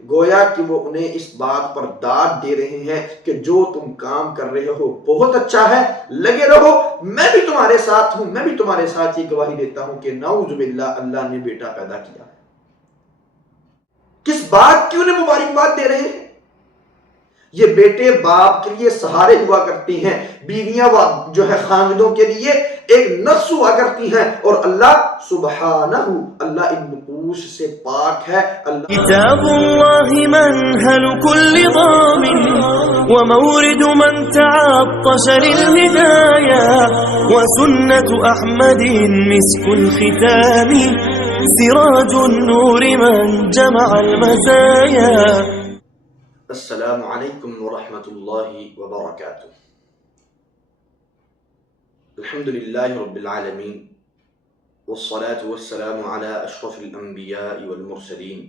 گویا کہ وہ انہیں اس بات پر داد دے رہے ہیں کہ جو تم کام کر رہے ہو بہت اچھا ہے، لگے رہو، میں بھی تمہارے ساتھ ہوں، میں بھی تمہارے ساتھ یہ گواہی دیتا ہوں کہ نعوذ باللہ اللہ نے بیٹا پیدا کیا۔ کس بات کی انہیں مبارکباد دے رہے ہیں؟ یہ بیٹے باپ کے لیے سہارے ہوا کرتی ہیں، بیویاں جو ہے خاندوں کے لیے ایک نفس ہوا کرتی ہیں، اور اللہ سبحانہ، اللہ ان نقوش سے پاک ہے۔ كتاب الله منهل كل ضامن ومورد من تعطش للهدايا، وسنة أحمد مسك الختام سراج النور من جمع المزايا۔ السلام علیکم ورحمۃ اللہ وبرکاتہ۔ الحمدللہ رب العالمین، والصلاة والسلام على اشرف الانبیاء والمرسلین،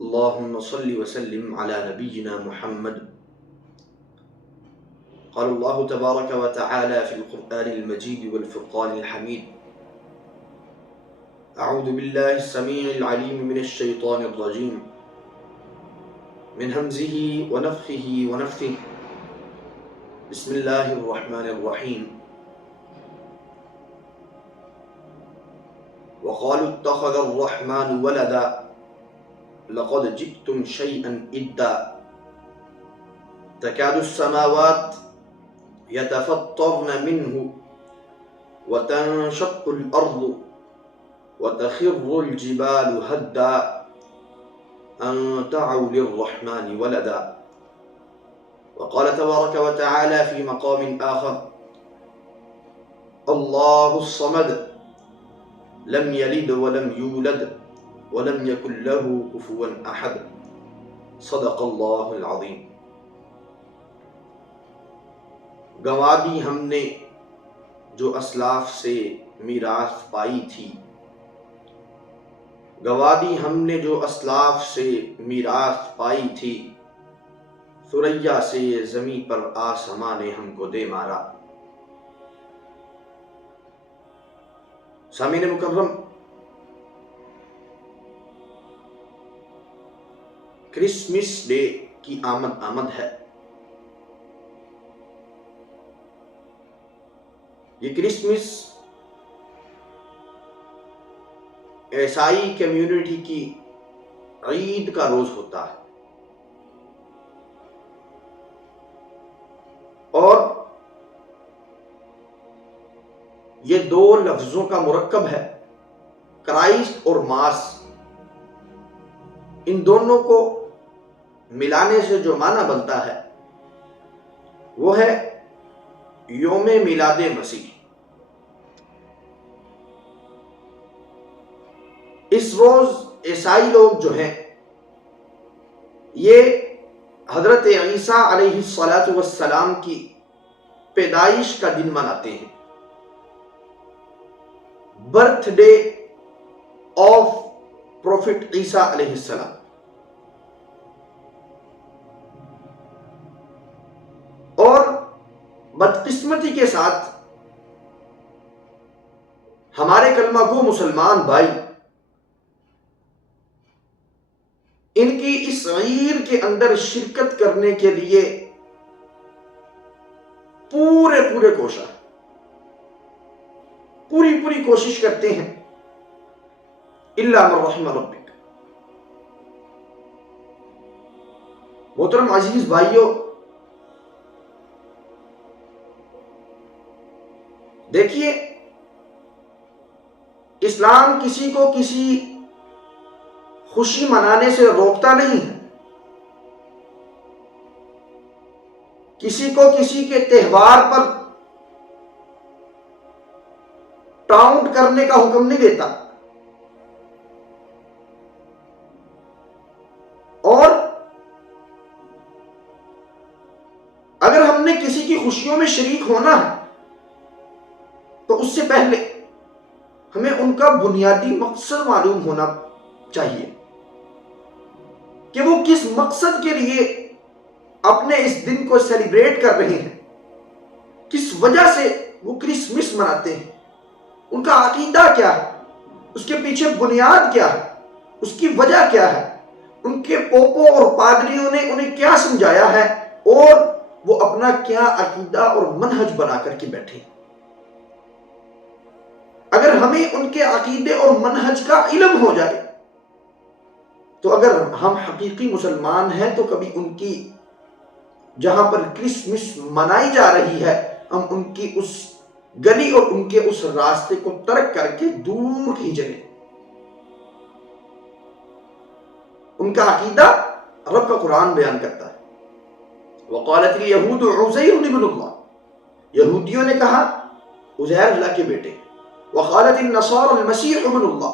اللہم صل وسلم على نبینا محمد۔ قال اللہ تبارک وتعالی فی القرآن المجید والفرقان الحمید، اعوذ باللہ السمیع العلیم من الشیطان الرجیم، من همزه ونفخه ونفثه، بسم اللہ الرحمن الرحیم۔ وقالوا اتخذ الرحمن ولدا لقد جئتم شيئا إدا، تكاد السماوات يتفطرن منه وتنشق الأرض وتخر الجبال هدا أن دعوا للرحمن ولدا۔ وقال تبارك وتعالى في مقام آخر، الله الصمد لم يلد ولم يولد ولم يكن له كفوا أحد، صدق الله العظيم۔ گنوا دی ہم نے جو اسلاف سے میراث پائی تھی، گنوا دی ہم نے جو اسلاف سے میراث پائی تھی، ثریا سے زمیں پر آسمان نے ہم کو دے مارا۔ سامعین مکرم، کرسمس ڈے کی آمد ہے۔ یہ کرسمس عیسائی کمیونٹی کی عید کا روز ہوتا ہے، اور یہ دو لفظوں کا مرکب ہے، کرائسٹ اور ماس۔ ان دونوں کو ملانے سے جو معنی بنتا ہے وہ ہے یوم میلاد مسیح۔ اس روز عیسائی لوگ جو ہیں یہ حضرت عیسیٰ علیہ السلام کی پیدائش کا دن مناتے ہیں، برتھ ڈے آف پروفٹ عیسیٰ علیہ السلام۔ اور بدقسمتی کے ساتھ ہمارے کلمہ گو مسلمان بھائی ان کی اس عید کے اندر شرکت کرنے کے لیے پوری کوشش کرتے ہیں، الا من رحم ربک۔ محترم عزیز بھائیوں، دیکھیے، اسلام کسی کو کسی خوشی منانے سے روکتا نہیں ہے، کسی کو کسی کے تہوار پر ٹاؤنٹ کرنے کا حکم نہیں دیتا، اور اگر ہم نے کسی کی خوشیوں میں شریک ہونا ہے تو اس سے پہلے ہمیں ان کا بنیادی مقصد معلوم ہونا چاہیے کہ وہ کس مقصد کے لیے اپنے اس دن کو سیلیبریٹ کر رہے ہیں، کس وجہ سے وہ کرسمس مناتے ہیں، ان کا عقیدہ کیا ہے، اس کے پیچھے بنیاد کیا ہے، اس کی وجہ کیا ہے۔ ان کے پوپوں اور پادریوں نے انہیں کیا سمجھایا ہے اور وہ اپنا کیا عقیدہ اور منہج بنا کر کے بیٹھے. اگر ہمیں ان کے عقیدے اور منہج کا علم ہو جائے تو اگر ہم حقیقی مسلمان ہیں تو کبھی ان کی جہاں پر کرسمس منائی جا رہی ہے ہم ان کی اس گلی اور ان کے اس راستے کو ترک کر کے دور ہی چلیں. ان کا عقیدہ رب کا قرآن بیان کرتا ہے. وقالت الیہود عزیر ابن اللہ, یہودیوں نے کہا عزیر اللہ کے بیٹے. وقالت النصارى المسیح ابن اللہ,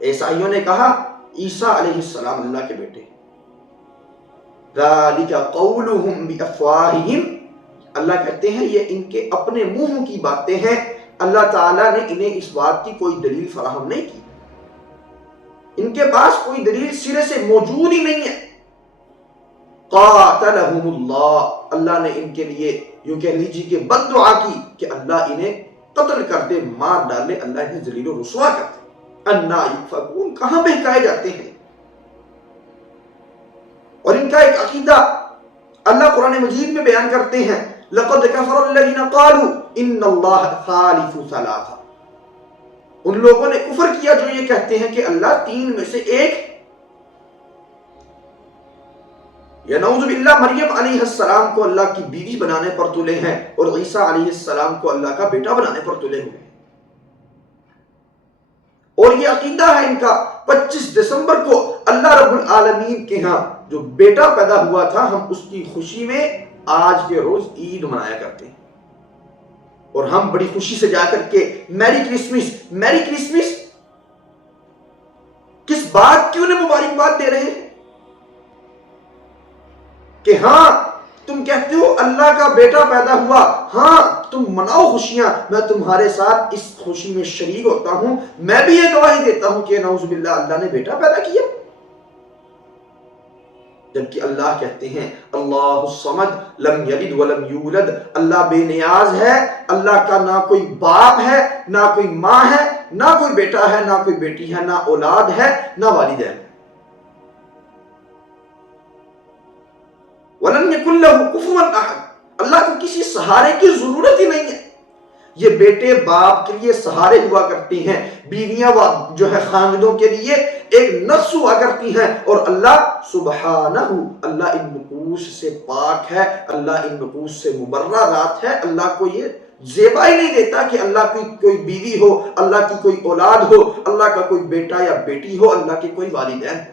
عیسائیوں نے کہا عیسیٰ علیہ السلام اللہ کے بیٹے. ذالک قولہم بافواہہم, اللہ کہتے ہیں یہ ان کے اپنے منہوں کی باتیں ہیں, اللہ تعالیٰ نے انہیں اس بات کی کوئی دلیل فراہم نہیں کی. ان کے پاس کوئی دلیل سرے سے موجود ہی نہیں ہے. قاتلہم اللہ, اللہ نے ان کے لیے یوں کہہ لیجیے کہ بد دعا کی کہ اللہ انہیں قتل کر دے, مار ڈالے, اللہ انہیں ذلیل و رسوا کر دے. انا یؤفکون, کہاں بہکائے جاتے ہیں. اور ان کا ایک عقیدہ اللہ قرآن مجید میں بیان کرتے ہیں, لقد کفر الذین قالوا ان اللہ ثالث ثلاثہ, ان لوگوں نے کفر کیا جو یہ کہتے ہیں کہ اللہ تین میں سے ایک. یا نعوذ باللہ, مریم علیہ السلام کو اللہ کی بیوی بنانے پر تلے ہیں اور عیسیٰ علیہ السلام کو اللہ کا بیٹا بنانے پر تلے ہوئے ہیں. اور یہ عقیدہ ہے ان کا 25 دسمبر کو اللہ رب العالمین کے ہاں جو بیٹا پیدا ہوا تھا ہم اس کی خوشی میں آج کے روز عید منایا کرتے ہیں. اور ہم بڑی خوشی سے جا کر کے میری کرسمس, میری کرسمس, کس بات کی انہیں مبارکباد دے رہے ہیں کہ ہاں تم کہتے ہو اللہ کا بیٹا پیدا ہوا, ہاں تم مناؤ خوشیاں, میں تمہارے ساتھ اس خوشی میں شریک ہوتا ہوں, میں بھی یہ گواہی دیتا ہوں کہ نعوذ باللہ اللہ نے بیٹا پیدا کیا. جبکہ اللہ کہتے ہیں اللہ الصمد لم یلد ولم یولد, اللہ بے نیاز ہے, اللہ کا نہ کوئی باپ ہے, نہ کوئی ماں ہے, نہ کوئی بیٹا ہے, نہ کوئی بیٹی ہے, نہ اولاد ہے, نہ والدین. وَلَمْ يَكُنْ لَهُ كُفُوًا أَحَدٌ, اللہ کو کسی سہارے کی ضرورت ہی نہیں ہے. یہ بیٹے باپ کے لیے سہارے ہوا کرتے ہیں, بیویاں جو ہے خاندوں کے لیے ایک نفس ہوا کرتی ہیں, اور اللہ سبحانہ, اللہ ان نقوص سے پاک ہے, اللہ ان نقوص سے مبرہ ذات ہے. اللہ کو یہ زیبا ہی نہیں دیتا کہ اللہ کی کوئی بیوی ہو, اللہ کی کوئی اولاد ہو, اللہ کا کوئی بیٹا یا بیٹی ہو, اللہ کے کوئی والدین.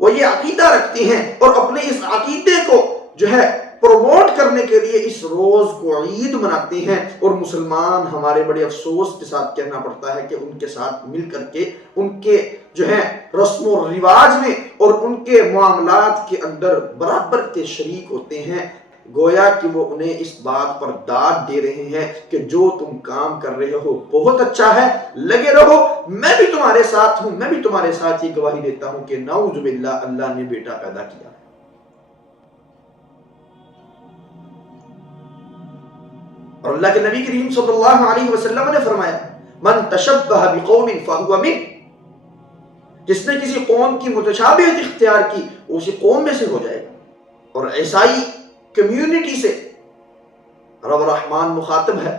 وہ یہ عقیدہ رکھتے ہیں اور اپنے اس عقیدے کو جو ہے پروموٹ کرنے کے لیے اس روز کو عید مناتے ہیں. اور مسلمان ہمارے بڑے افسوس کے ساتھ کہنا پڑتا ہے کہ ان کے ساتھ مل کر کے ان کے جو ہے رسم و رواج میں اور ان کے معاملات کے اندر برابر کے شریک ہوتے ہیں, گویا کہ وہ انہیں اس بات پر داد دے رہے ہیں کہ جو تم کام کر رہے ہو بہت اچھا ہے, لگے رہو, میں بھی تمہارے ساتھ ہوں, میں بھی تمہارے ساتھ یہ گواہی دیتا ہوں کہ نعوذ باللہ اللہ نے بیٹا پیدا کیا. اور اللہ کے نبی کریم صلی اللہ علیہ وسلم نے فرمایا من تشبہ بقوم فہو من, جس نے کسی قوم کی متشابہت اختیار کی وہ اسی قوم میں سے ہو جائے گا. اور عیسائی کمیونٹی سے رب الرحمن مخاطب ہے,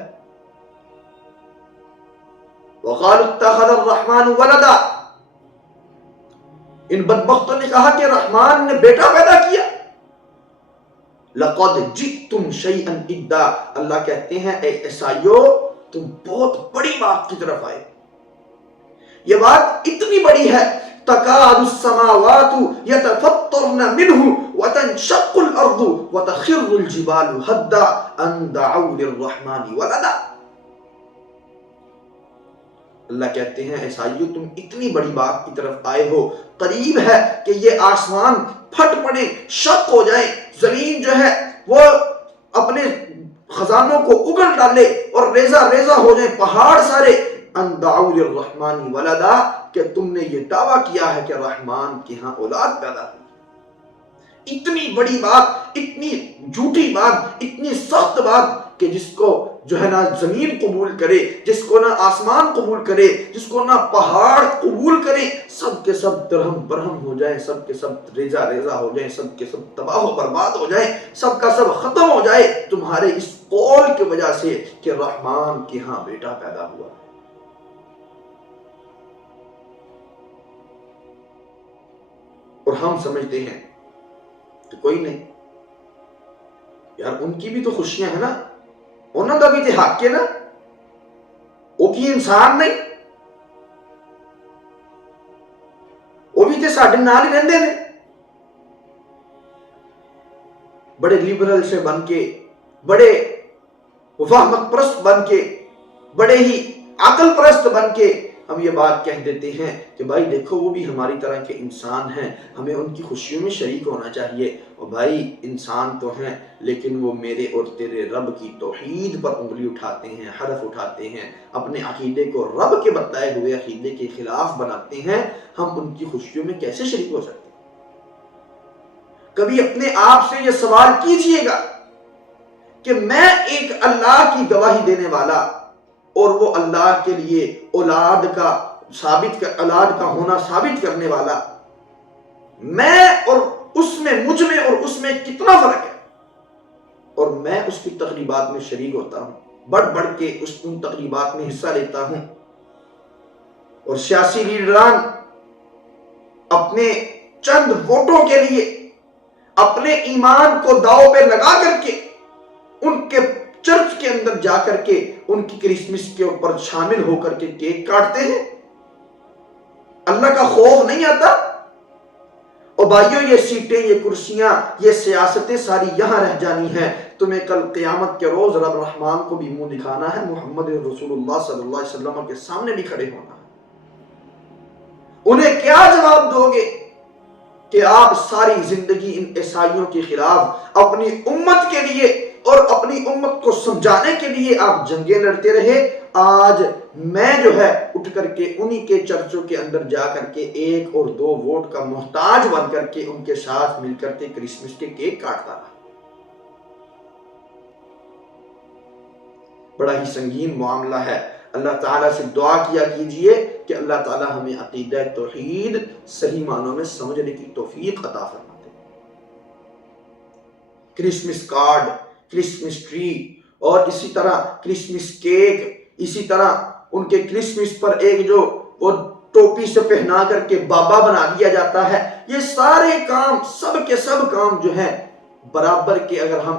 وقالوا اتخذ الرحمن ولدا, ان بدبختوں نے کہا کہ رحمان نے بیٹا پیدا کیا. لقد جئتم شیئا ادا, اللہ کہتے ہیں اے عیسائیو تم بہت بڑی بات کی طرف آئے. یہ بات اتنی بڑی ہے تکاد السماوات یتفطرن منہ وتنشق الارض وتخر الجبال هدا ان دعوا للرحمن ولدا. اللہ کہتے ہیں عیسائیو تم اتنی بڑی بات کی طرف آئے ہو, قریب ہے کہ یہ آسمان پھٹ پڑے, شق ہو جائے, زمین جو ہے وہ اپنے خزانوں کو اگل ڈالے اور ریزہ ریزہ ہو جائے پہاڑ سارے. ان دعوا للرحمن ولدا, کہ تم نے یہ دعویٰ کیا ہے کہ رحمان کے ہاں اولاد پیدا ہوئی. اتنی بڑی بات, اتنی جھوٹی بات, اتنی سخت بات کہ جس کو جو ہے نا زمین قبول کرے, جس کو نہ آسمان قبول کرے, جس کو نہ پہاڑ قبول کرے, سب کے سب درہم برہم ہو جائیں، سب کے سب ریزہ ریزہ ہو جائیں، سب کے سب تباہ و برباد ہو جائیں، سب کا سب ختم ہو جائے تمہارے اس قول کی وجہ سے کہ رحمان کے ہاں بیٹا پیدا ہوا۔ اور ہم سمجھتے ہیں کہ کوئی نہیں یار، ان کی بھی تو خوشیاں ہیں نا، انہوں کا بھی تے حق ہے نا، وہ کی انسان نہیں، وہ بھی تے ساڈے نال ہی رہندے نے۔ بڑے لبرل سے بن کے، بڑے وفاقت پرست بن کے، بڑے ہی عقل پرست بن کے ہم یہ بات کہہ دیتے ہیں کہ بھائی دیکھو وہ بھی ہماری طرح کے انسان ہیں، ہمیں ان کی خوشیوں میں شریک ہونا چاہیے۔ اور بھائی انسان تو ہیں لیکن وہ میرے اور تیرے رب کی توحید پر انگلی اٹھاتے ہیں، حرف اٹھاتے ہیں، اپنے عقیدے کو رب کے بتائے ہوئے عقیدے کے خلاف بناتے ہیں، ہم ان کی خوشیوں میں کیسے شریک ہو سکتے ہیں؟ کبھی اپنے آپ سے یہ سوال کیجئے گا کہ میں ایک اللہ کی گواہی دینے والا اور وہ اللہ کے لیے اولاد کا ہونا ثابت کرنے والا، میں اور اس میں، مجھ میں اور اس میں کتنا فرق ہے؟ اور میں اس کی تقریبات میں شریک ہوتا ہوں، بڑھ بڑھ کے ان تقریبات میں حصہ لیتا ہوں، اور سیاسی لیڈران اپنے چند ووٹوں کے لیے اپنے ایمان کو داؤ پہ لگا کر کے ان کے چرچ کے اندر جا کر کے ان کی کرسمس کے اوپر شامل ہو کر کے کیک کاٹتے ہیں۔ اللہ کا خوف نہیں آتا؟ اور بھائیوں یہ سیٹیں، یہ کرسیاں، یہ سیاستیں ساری یہاں رہ جانی ہیں، تمہیں کل قیامت کے روز رب رحمان کو بھی منہ دکھانا ہے، محمد رسول اللہ صلی اللہ علیہ وسلم کے سامنے بھی کھڑے ہونا ہے۔ انہیں کیا جواب دو گے کہ آپ ساری زندگی ان عیسائیوں کے خلاف اپنی امت کے لیے اور اپنی امت کو سمجھانے کے لیے آپ جنگیں لڑتے رہے، آج میں جو ہے اٹھ کر کے انہی کے چرچوں کے اندر جا کر کے 1 اور 2 ووٹ کا محتاج بن کر کے ان کے ساتھ مل کر کے کرسمس کے کیک کاٹتا رہا۔ بڑا ہی سنگین معاملہ ہے۔ اللہ تعالیٰ سے دعا کیا کیجئے کہ اللہ تعالیٰ ہمیں عقیدہ توحید صحیح معنوں میں سمجھنے کی توفیق عطا فرمائے۔ کرسمس کارڈ، کرسمس ٹری اور اسی طرح کرسمس کیک، اسی طرح ان کے کرسمس پر ایک جو وہ ٹوپی سے پہنا کر کے بابا بنا دیا جاتا ہے، یہ سارے کام، سب کے سب کام جو ہیں برابر کے، اگر ہم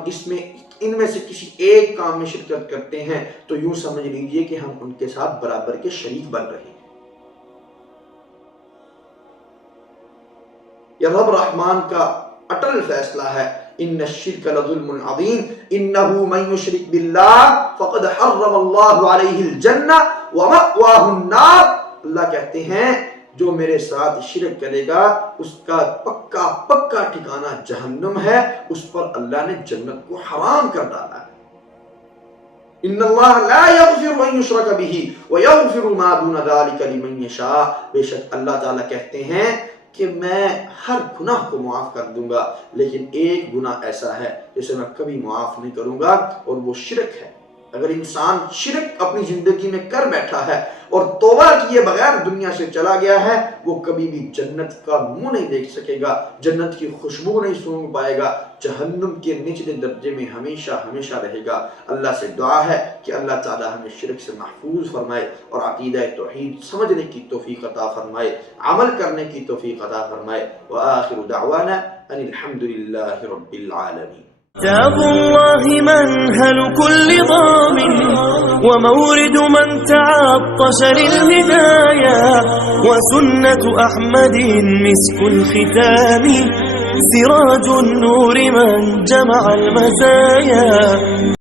ان میں سے کسی ایک کام میں شرکت کرتے ہیں تو یوں سمجھ لیجئے کہ ہم ان کے ساتھ برابر کے شریک بن رہے ہیں۔ یہ رب رحمان کا اٹل فیصلہ ہے، ان الشرک لظلم عظیم انه من يشرك بالله فقد حرم الله عليه الجنہ ومأواه النار۔ اللہ کہتے ہیں جو میرے ساتھ شرک کرے گا اس کا پکا ٹھکانہ جہنم ہے، اس پر اللہ نے جنت کو حرام کر ڈالا ہے۔ ان اللہ لا یغفر ان یشرک به ویغفر ما دون ذلک لمن یشاء۔ بے شک اللہ تعالیٰ کہتے ہیں کہ میں ہر گناہ کو معاف کر دوں گا، لیکن ایک گناہ ایسا ہے جسے میں کبھی معاف نہیں کروں گا، اور وہ شرک ہے۔ اگر انسان شرک اپنی زندگی میں کر بیٹھا ہے اور توبہ کیے بغیر دنیا سے چلا گیا ہے، وہ کبھی بھی جنت کا منہ نہیں دیکھ سکے گا، جنت کی خوشبو نہیں سونگھ پائے گا، جہنم کے نچلے درجے میں ہمیشہ ہمیشہ رہے گا۔ اللہ سے دعا ہے کہ اللہ تعالی ہمیں شرک سے محفوظ فرمائے اور عقیدہ توحید سمجھنے کی توفیق عطا فرمائے، عمل کرنے کی توفیق عطا فرمائے۔ وآخر دعوانا ان الحمد للہ رب العالمین۔ كتاب الله منهل كل ضامن ومورد من تعطش للهدايا، وسنة أحمد مسك الختام سراج النور من جمع المزايا۔